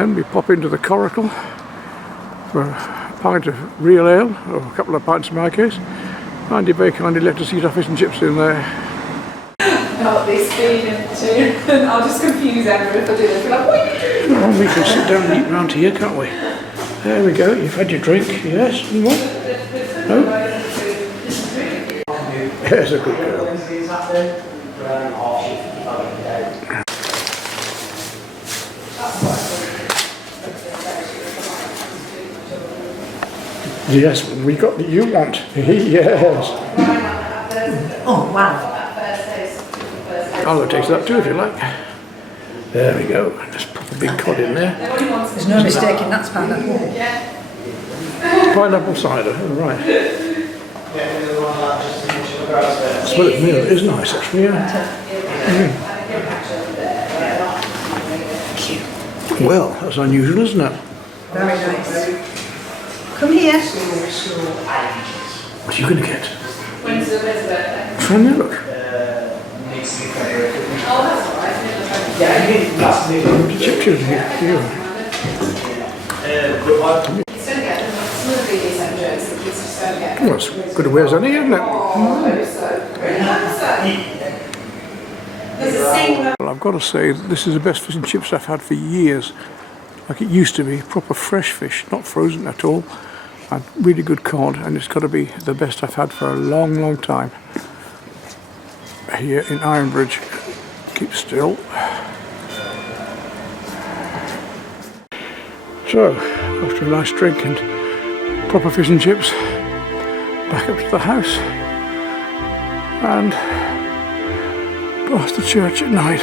Then we pop into the Coracle for a pint of real ale, or a couple of pints in my case. Andy very kindly let us eat our fish and chips in there. Not this feeling too. I'll just confuse Emma if I do this. Like, what are you doing? Well, we can sit down and eat round here, can't we? There we go, you've had your drink, yes, you want? No? There's a good girl. Yes, we got what you want. Yes. Oh, wow. I'll taste that too if you like. There we go. Just pop a big cod in there. There's no mistaking that's pineapple. Pineapple cider, oh, right. Smell it from here, it is nice actually, yeah. Well, that's unusual, isn't it? Very nice. Come here. What are you going to get? When's the birthday? Try and have a look. Oh, that's alright. Yeah, Chip chip here. It's going to get them. Some of the videos and jokes that kids just don't get. Well, it's good to wear, isn't it? There's a single. Well, I've got to say that this is the best fish and chips I've had for years. Like it used to be, proper fresh fish, not frozen at all. And really good cod, and it's got to be the best I've had for a long, long time. Here in Ironbridge. Keep still. So, after a nice drink and proper fish and chips, back up to the house and past the church at night.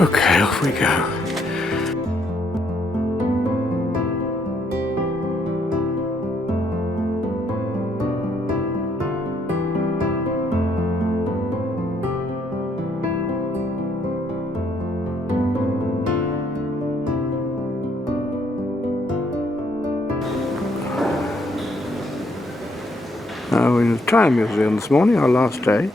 Okay, off we go. Now we're in the Tile Museum this morning, our last day.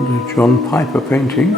And a John Piper painting.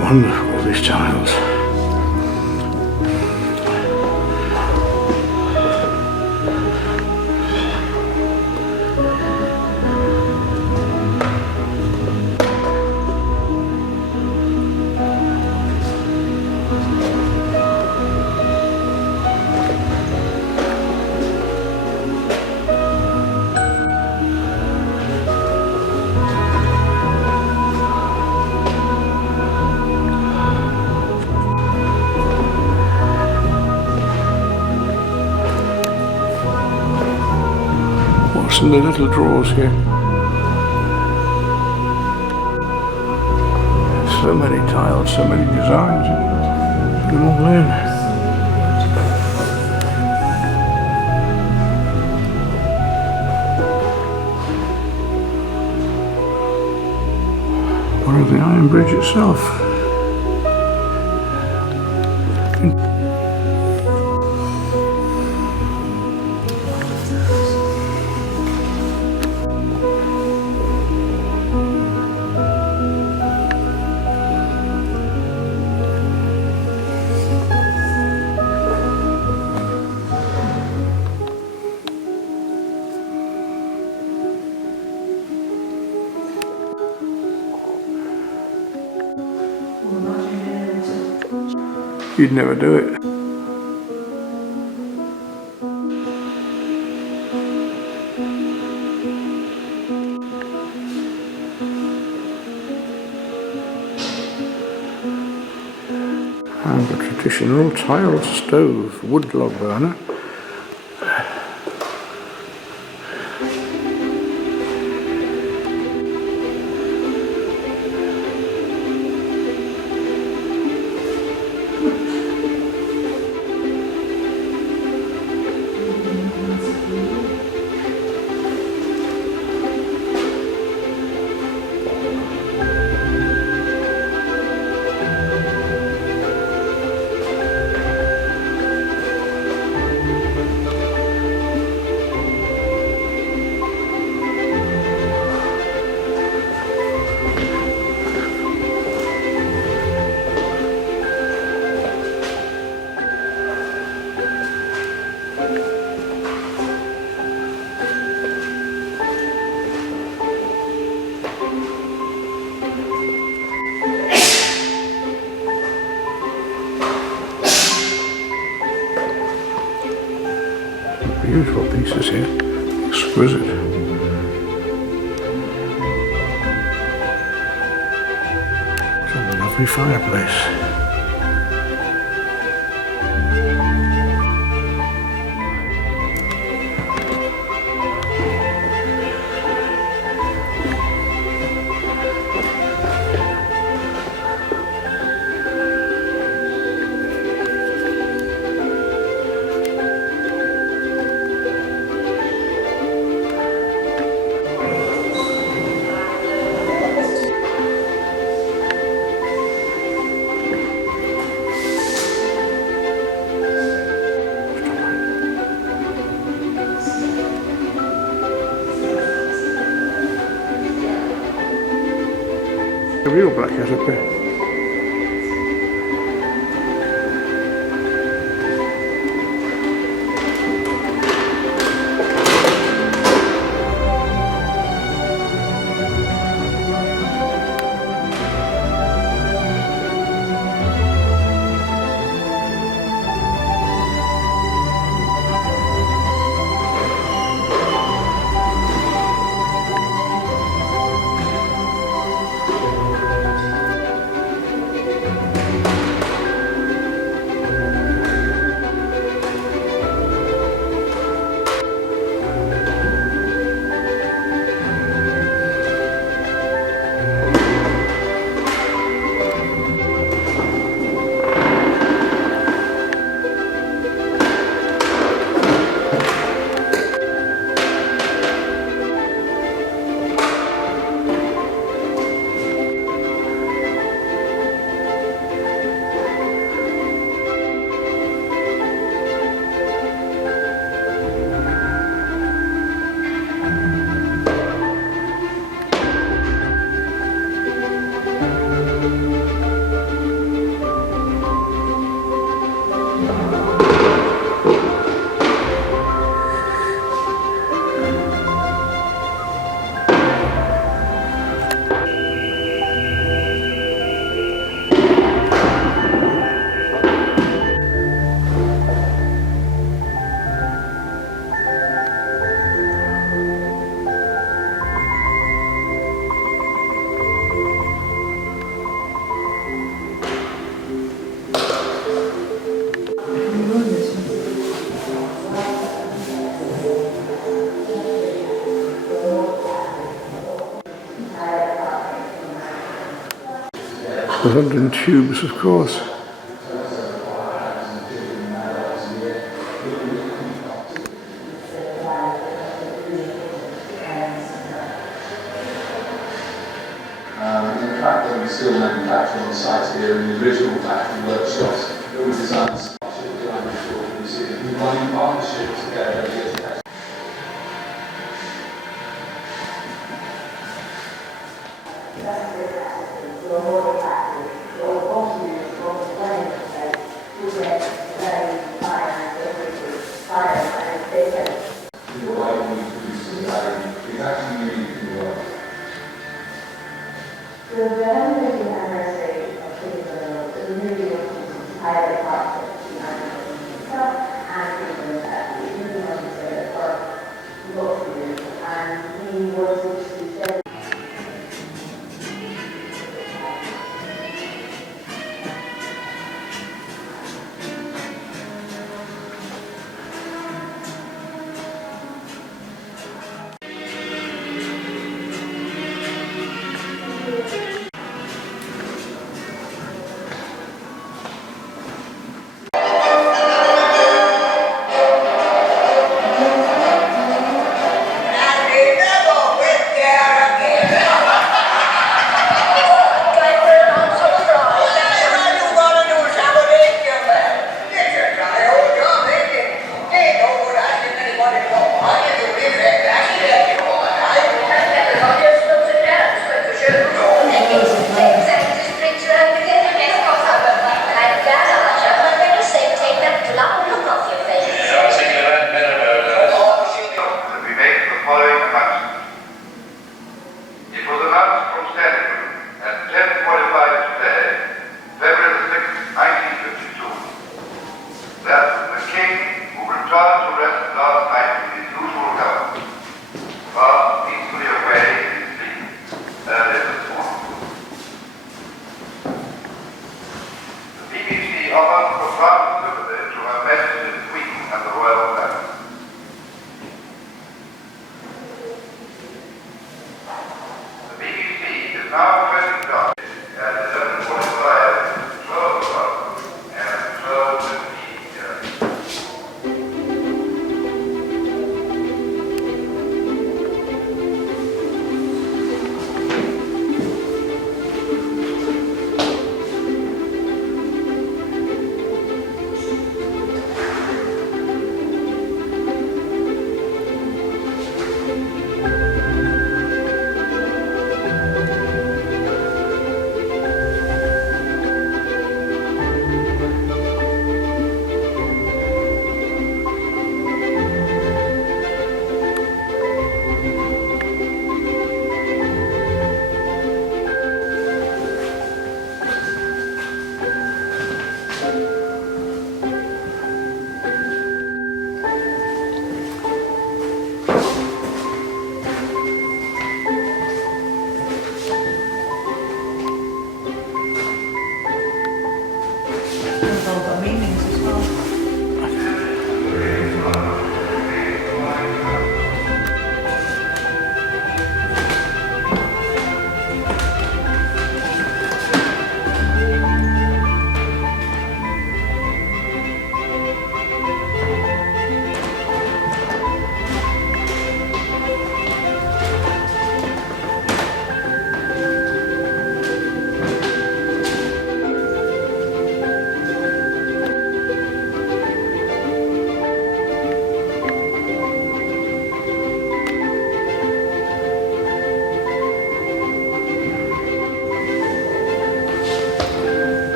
Wonderful, these tiles. some of the little drawers here. So many tiles, so many designs. Put them all in. Or of the Ironbridge itself. You'd never do it. And the traditional tile stove, wood log burner. Beautiful pieces here, exquisite. What a lovely fireplace. A real black hat up there. The London tubes, of course. In fact, we still manufacture on site here in the original factory workshops that were designed to the Ironbridge Museum. We run in partnership together.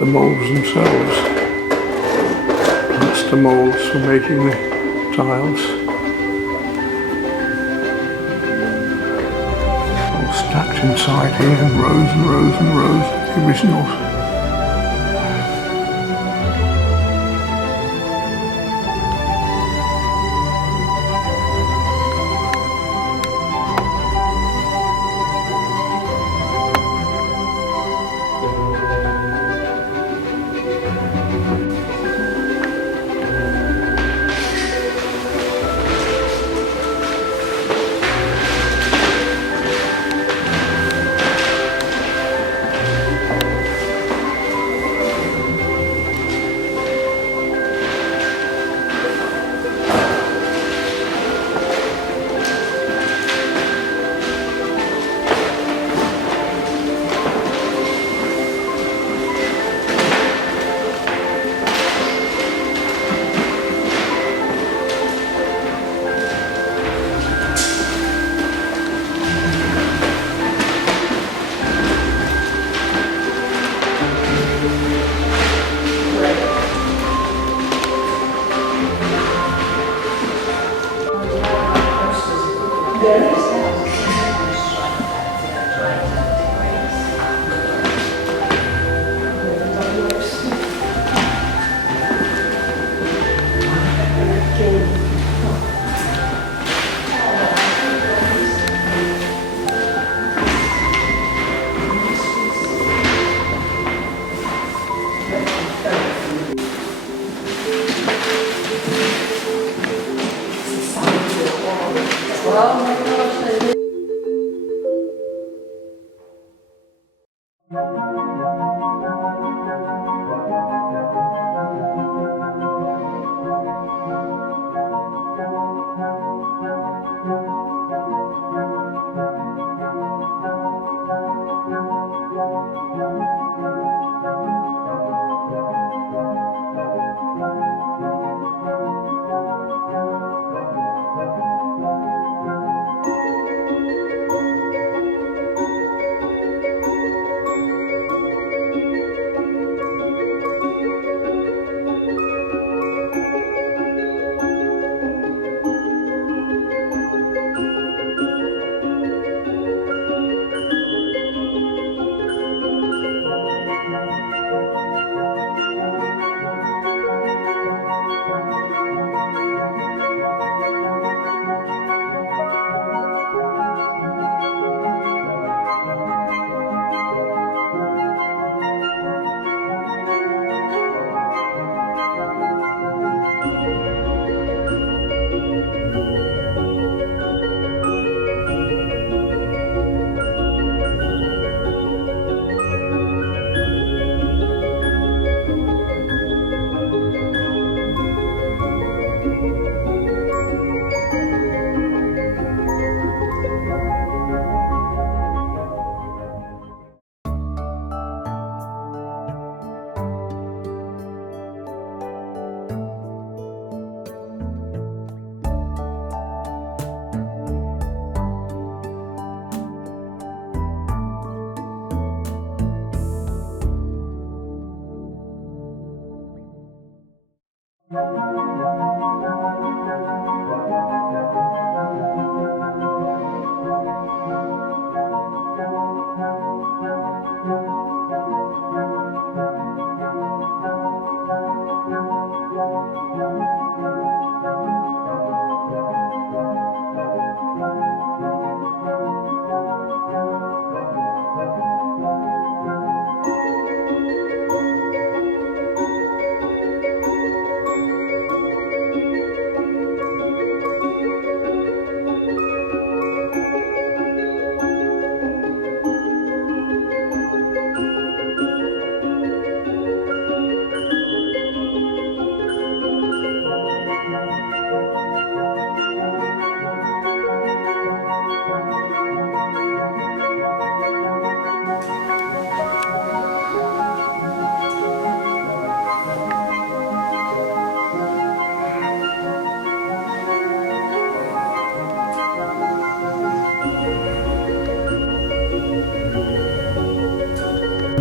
The moulds themselves. That's the moulds for making the tiles. All stacked inside here, and rows of the originals.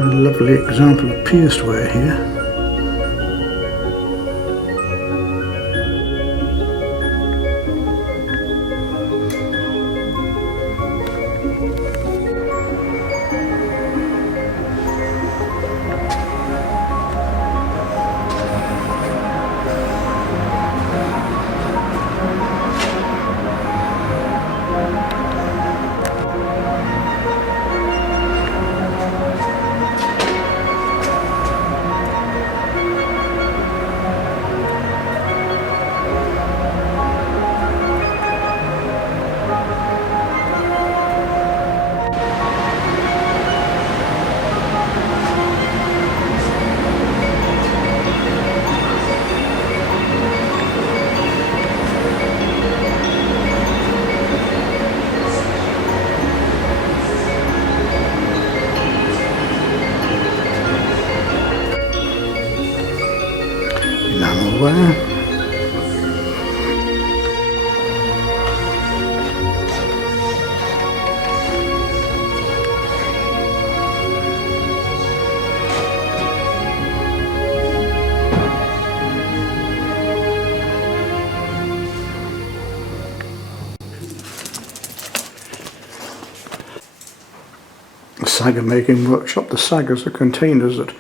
A lovely example of pierced ware here. Enamel ware. A sagger making workshop. The saggers are containers that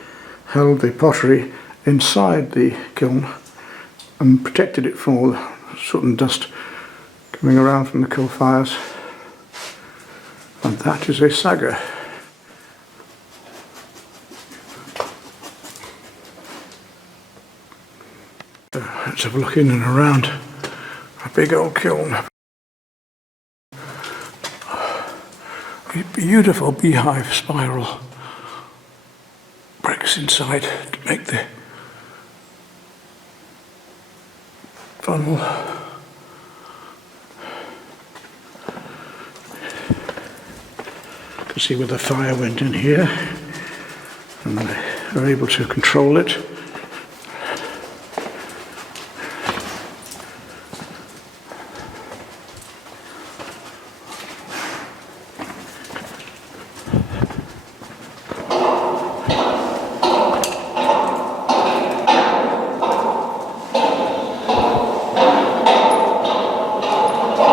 held the pottery inside the kiln and protected it from all the soot and dust coming around from the coal fires. And that is a sagger. Let's have a look in and around a big old kiln. Beautiful beehive spiral bricks inside to make the funnel. You can see where the fire went in here, and they are able to control it.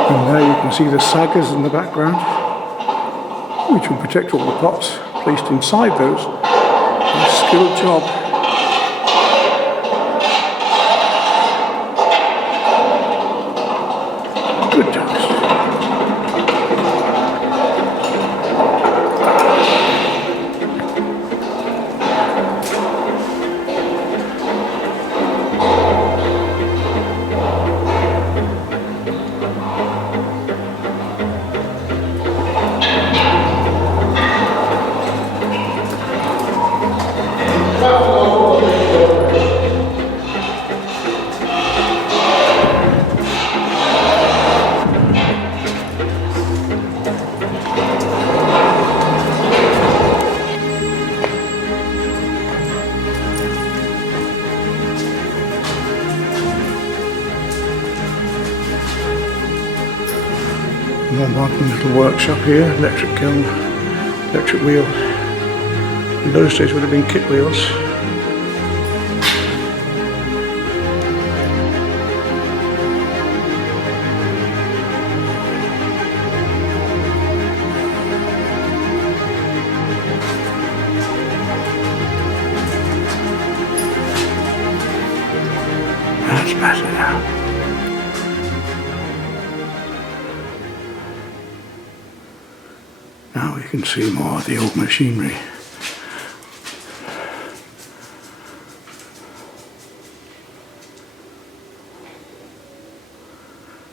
And there you can see the saggers in the background, which will protect all the pots placed inside those. A skilled job. Good task. More modern little workshop here, electric kiln, electric wheel. In those days would have been kit wheels. That's better now. Now we can see more of the old machinery.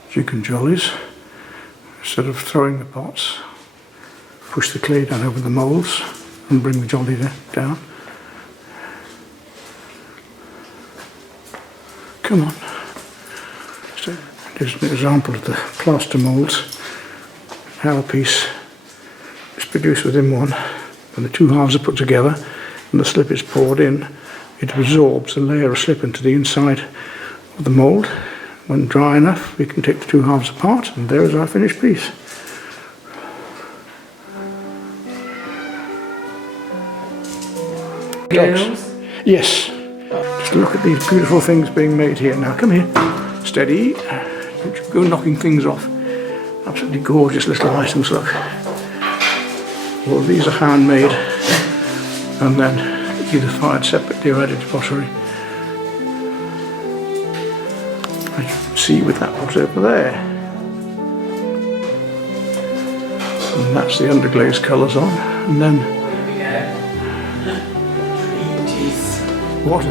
Chicken jollies. Instead of throwing the pots, push the clay down over the moulds and bring the jolly down. Come on. So here's an example of the plaster moulds. How a piece is produced within one. When the two halves are put together and the slip is poured in, it absorbs a layer of slip into the inside of the mould. When dry enough, we can take the two halves apart, and there is our finished piece. Girls. Yes. Just look at these beautiful things being made here. Now come here. Steady. Don't go knocking things off. Absolutely gorgeous little items, look. All of these are handmade and then either fired separately or added to pottery. As you can see with that pot over there. And that's the underglaze colours on. And then what?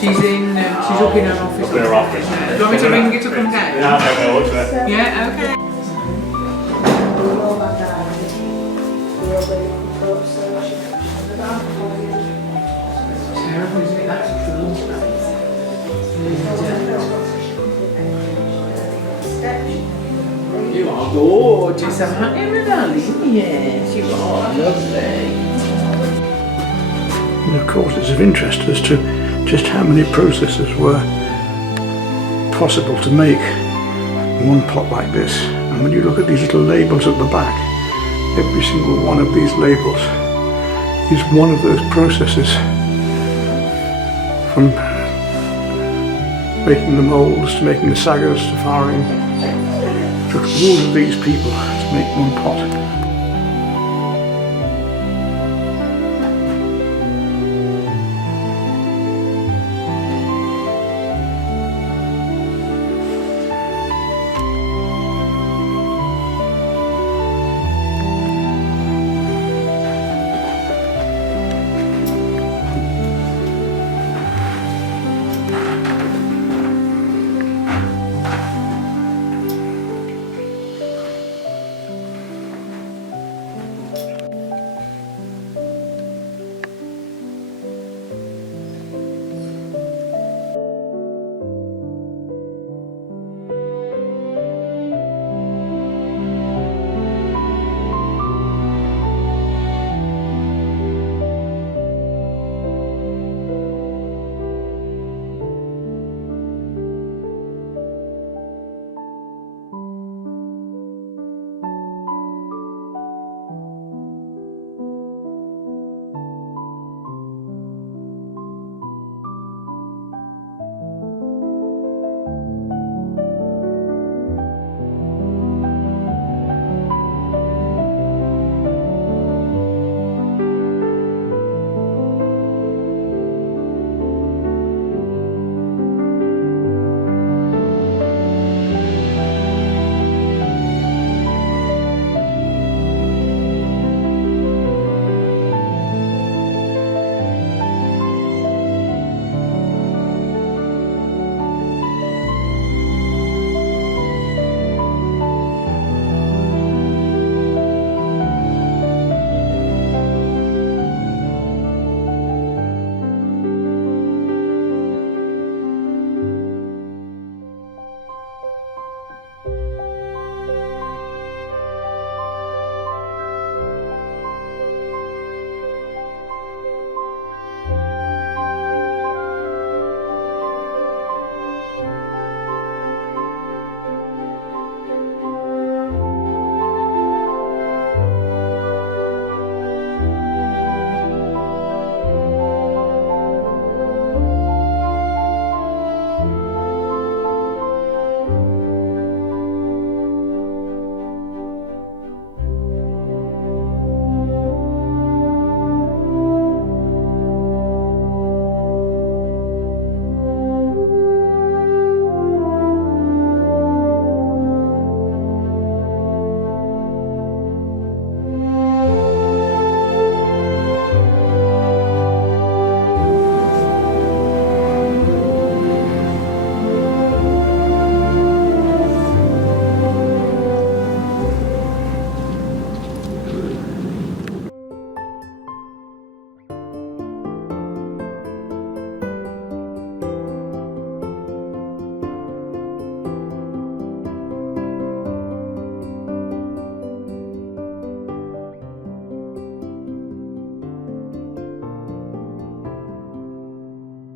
She's up in her office. Up in her office. Do you want me to ring you to come down? No, it's there. Yeah, okay. Terrible, isn't it? That's true. You are gorgeous, aren't you, my darling? Yes, you are lovely. And of course it's of interest as to just how many processes were possible to make one pot like this. And when you look at these little labels at the back, every single one of these labels is one of those processes, from making the moulds to making the saggers to firing. It took all of these people to make one pot.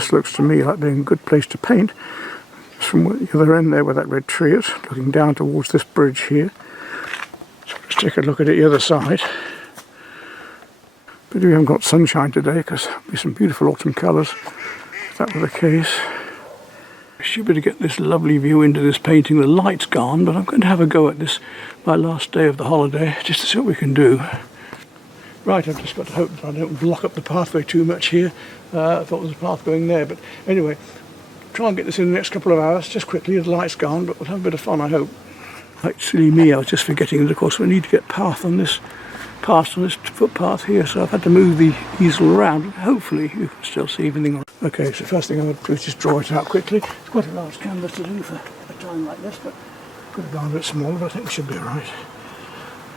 This looks to me like being a good place to paint. from the other end there where that red tree is, looking down towards this bridge here. So let's take a look at it the other side. But we haven't got sunshine today because there'll be some beautiful autumn colours if that were the case. I should be able to get this lovely view into this painting. The light's gone, but I'm going to have a go at this my last day of the holiday just to see what we can do. Right, I've just got to hope that I don't block up the pathway too much here. I thought there was a path going there, but anyway, try and get this in the next couple of hours, just quickly. The light's gone, but we'll have a bit of fun, I hope. Like silly me, I was just forgetting that of course we need to get past on this footpath here, so I've had to move the easel around. Hopefully you can still see everything. Okay, so first thing I'm going to do is just draw it out quickly. It's quite a large canvas to do for a time like this, but could have gone a bit smaller, but I think we should be alright.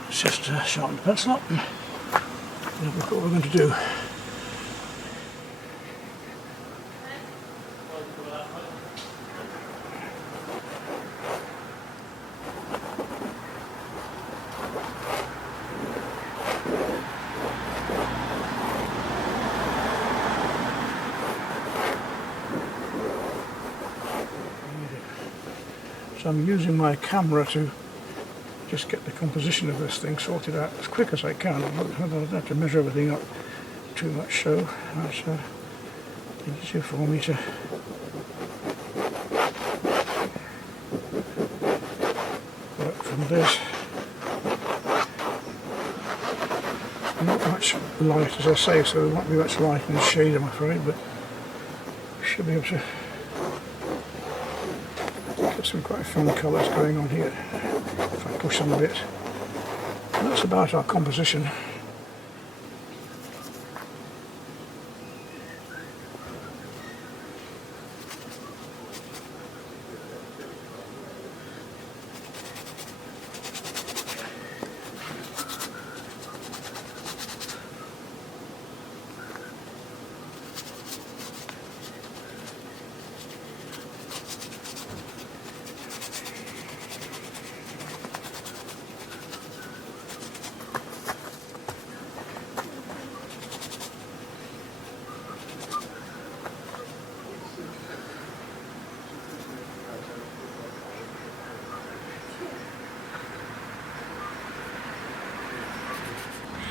Let's just sharpen the pencil up and have a look at what we're going to do. So I'm using my camera to just get the composition of this thing sorted out as quick as I can. I don't have to measure everything up too much, so it's easier for me to work from this. Not much light, as I say, so there won't be much light in the shade, I'm afraid, but we should be able to get some quite fun colours going on here if I push them a bit. And that's about our composition.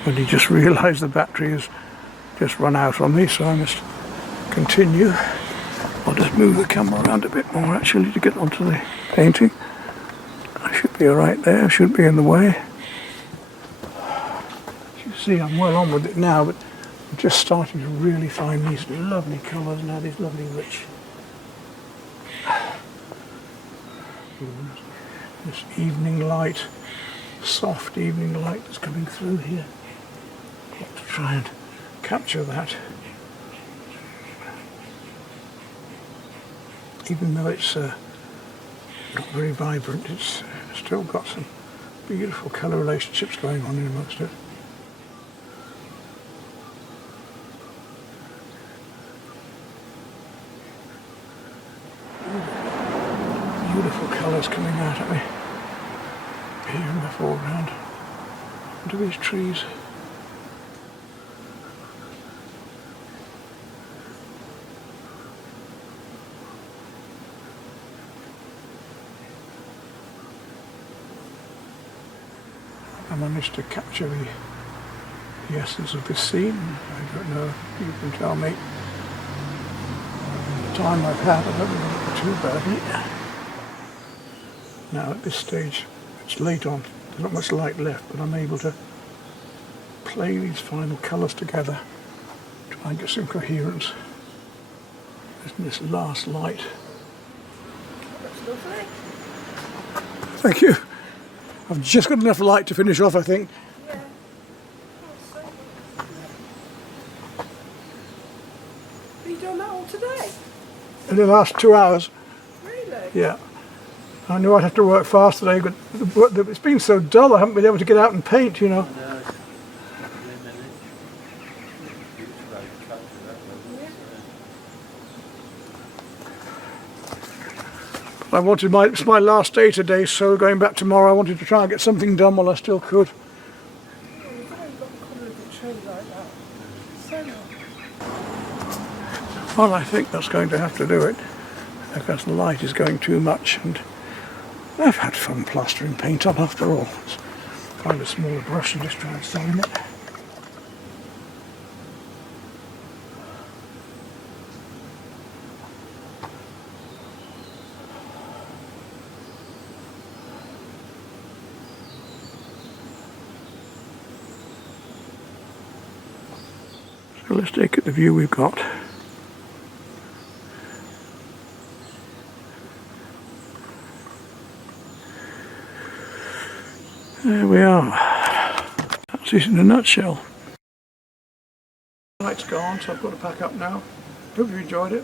Well, he just realised the battery has just run out on me, so I must continue. I'll just move the camera around a bit more actually to get onto the painting. I should be alright there, I shouldn't be in the way. As you see, I'm well on with it now, but I'm just starting to really find these lovely colours now, these lovely rich. This evening light, soft evening light that's coming through here. Got to try and capture that. Even though it's not very vibrant, it's still got some beautiful colour relationships going on in amongst it. Beautiful colours coming out at me here in the foreground into these trees. I managed to capture the essence of this scene. I don't know if you can tell me the time I've had. I don't think it's too badly. Now at this stage it's late on, there's not much light left, but I'm able to play these final colours together, try and get some coherence in this last light. That's lovely. Thank you. I've just got enough light to finish off, I think. Yeah. Have you done that all today? In the last 2 hours. Really? Yeah. I knew I'd have to work fast today, but it's been so dull I haven't been able to get out and paint, you know. I wanted it's my last day today, so going back tomorrow I wanted to try and get something done while I still could. You've only got the colour of the tree like that. So nice. Well, I think that's going to have to do it. because the light is going too much, and I've had fun plastering paint on after all. Let's find a smaller brush and just try and stain it. So let's take at the view we've got. There we are. That's it in a nutshell. The light's gone, so I've got to pack up now. Hope you enjoyed it.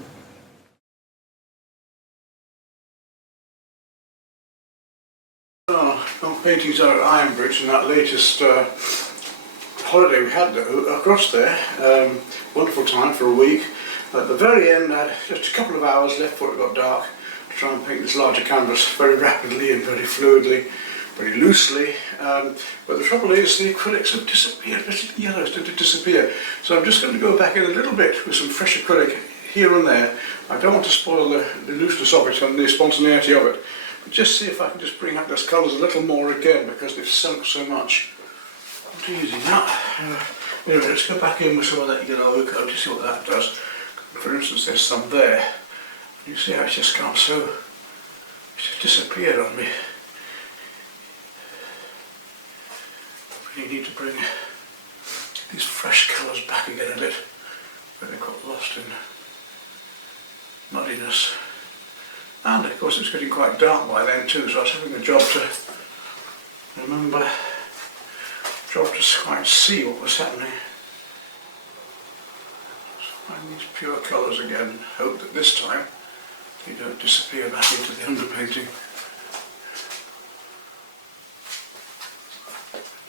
Oh, paintings are at Ironbridge and that latest holiday we had across there. Wonderful time for a week. At the very end, I had just a couple of hours left before it got dark to try and paint this larger canvas very rapidly and very fluidly, very loosely. But the trouble is the acrylics have disappeared, the yellows tend to disappear. So I'm just going to go back in a little bit with some fresh acrylic here and there. I don't want to spoil the looseness of it and the spontaneity of it. But just see if I can just bring out those colours a little more again, because they've sunk so much. Not easy now. Anyway, let's go back in with some of that yellow ochre to see what that does. For instance, there's some there. You see how it's just gone so, it's just disappeared on me. I really need to bring these fresh colours back again a bit, where they got lost in muddiness. And of course it's getting quite dark by then too, so I was having a job to remember, to quite see what was happening. Let's find these pure colours again and hope that this time they don't disappear back into the underpainting.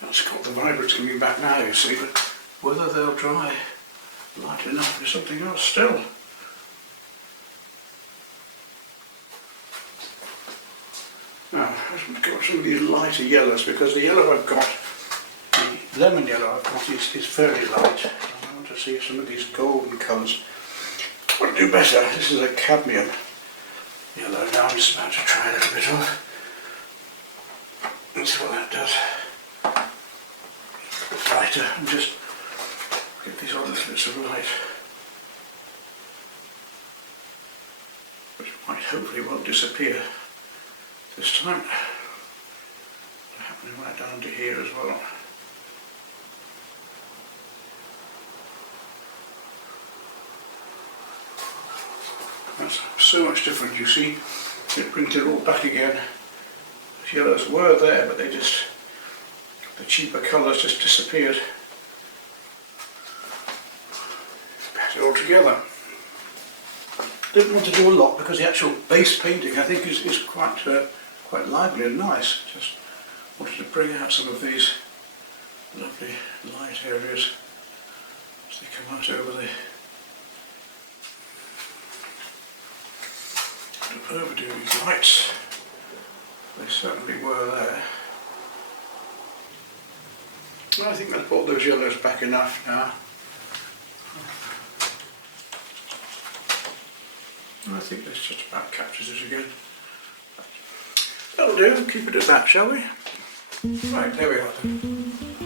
That's called the vibrants coming back now, you see, but whether they'll dry light enough is something else still. Now, let's go some of these lighter yellows, because the yellow I've got, the lemon yellow I've got is very light. I want to see some of these golden colours. I want to do better. This is a cadmium yellow. Now I'm just about to try a little bit of. Let's see what that does. A bit lighter, and just get these other bits of light, which might hopefully won't disappear this time. They're happening right down to here as well. That's so much different, you see. It brings it all back again. The yellows were there, but they just, the cheaper colours just disappeared. Better altogether. Didn't want to do a lot because the actual base painting I think is quite lively and nice. Just wanted to bring out some of these lovely light areas as they come out over the. Don't overdo these lights. They certainly were there. I think I've brought those yellows back enough now. I think this just about captures it again. That'll do, keep it at that, shall we? Right, there we are then.